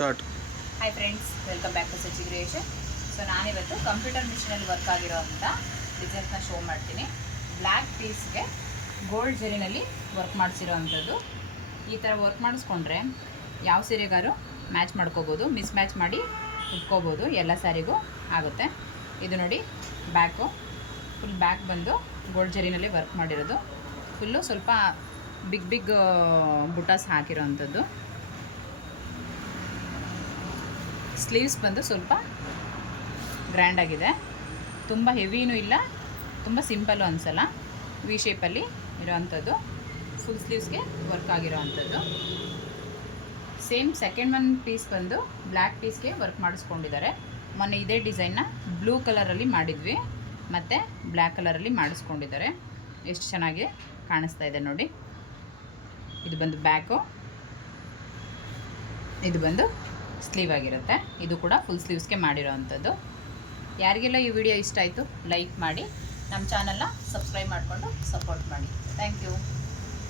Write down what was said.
Start. Hi friends, welcome back to Sachi creation. So ನಾನಿವತ್ತು computer ಮಿಷಿನಲ್ಲಿ work ಆಗಿರೋವಂಥ ಡಿಸೈನ್ಸ್ನ ಶೋ ಮಾಡ್ತೀನಿ. ಬ್ಲ್ಯಾಕ್ ಪೀಸ್ಗೆ ಗೋಲ್ಡ್ ಜರಿನಲ್ಲಿ ವರ್ಕ್ ಮಾಡಿಸಿರೋ ಅಂಥದ್ದು. ಈ ಥರ ವರ್ಕ್ ಮಾಡಿಸ್ಕೊಂಡ್ರೆ ಯಾವ ಸೀರೆಗಾರು ಮ್ಯಾಚ್ ಮಾಡ್ಕೋಬೋದು, ಮಿಸ್ ಮ್ಯಾಚ್ ಮಾಡಿ ಉಟ್ಕೋಬೋದು, ಎಲ್ಲ ಸ್ಯಾರಿಗೂ ಆಗುತ್ತೆ. ಇದು ನೋಡಿ, ಫುಲ್ ಬ್ಯಾಕ್ ಬಂದು ಗೋಲ್ಡ್ ಜರಿನಲ್ಲಿ ವರ್ಕ್ ಮಾಡಿರೋದು. ಫುಲ್ಲು ಸ್ವಲ್ಪ ಬಿಗ್ ಬುಟಾಸ್ ಹಾಕಿರೋ ಅಂಥದ್ದು. ಸ್ಲೀವ್ಸ್ ಬಂದು ಸ್ವಲ್ಪ ಗ್ರ್ಯಾಂಡಾಗಿದೆ, ತುಂಬ ಹೆವಿನೂ ಇಲ್ಲ, ತುಂಬ ಸಿಂಪಲ್ಲು ಅನಿಸಲ್ಲ. ವಿ ಶೇಪಲ್ಲಿ ಇರೋವಂಥದ್ದು, ಫುಲ್ ಸ್ಲೀವ್ಸ್ಗೆ ವರ್ಕ್ ಆಗಿರೋ ಅಂಥದ್ದು. ಸೇಮ್ ಸೆಕೆಂಡ್ ಒನ್ ಪೀಸ್ ಬಂದು ಬ್ಲ್ಯಾಕ್ ಪೀಸ್ಗೆ ವರ್ಕ್ ಮಾಡಿಸ್ಕೊಂಡಿದ್ದಾರೆ. ಮೊನ್ನೆ ಇದೇ ಡಿಸೈನ್ನ ಬ್ಲೂ ಕಲರಲ್ಲಿ ಮಾಡಿದ್ವಿ, ಮತ್ತು ಬ್ಲ್ಯಾಕ್ ಕಲರಲ್ಲಿ ಮಾಡಿಸ್ಕೊಂಡಿದ್ದಾರೆ. ಎಷ್ಟು ಚೆನ್ನಾಗಿ ಕಾಣಿಸ್ತಾ ಇದೆ ನೋಡಿ. ಇದು ಬಂದು ಬ್ಯಾಕು, ಇದು ಬಂದು ಸ್ಲೀವ್ ಆಗಿರುತ್ತೆ. ಇದು ಕೂಡ ಫುಲ್ ಸ್ಲೀವ್ಸ್ಗೆ ಮಾಡಿರೋ ಅಂಥದ್ದು. ಯಾರಿಗೆಲ್ಲ ಈ ವಿಡಿಯೋ ಇಷ್ಟ ಆಯಿತು ಲೈಕ್ ಮಾಡಿ, ನಮ್ಮ ಚಾನಲ್ನ ಸಬ್ಸ್ಕ್ರೈಬ್ ಮಾಡಿಕೊಂಡು ಸಪೋರ್ಟ್ ಮಾಡಿ. Thank you.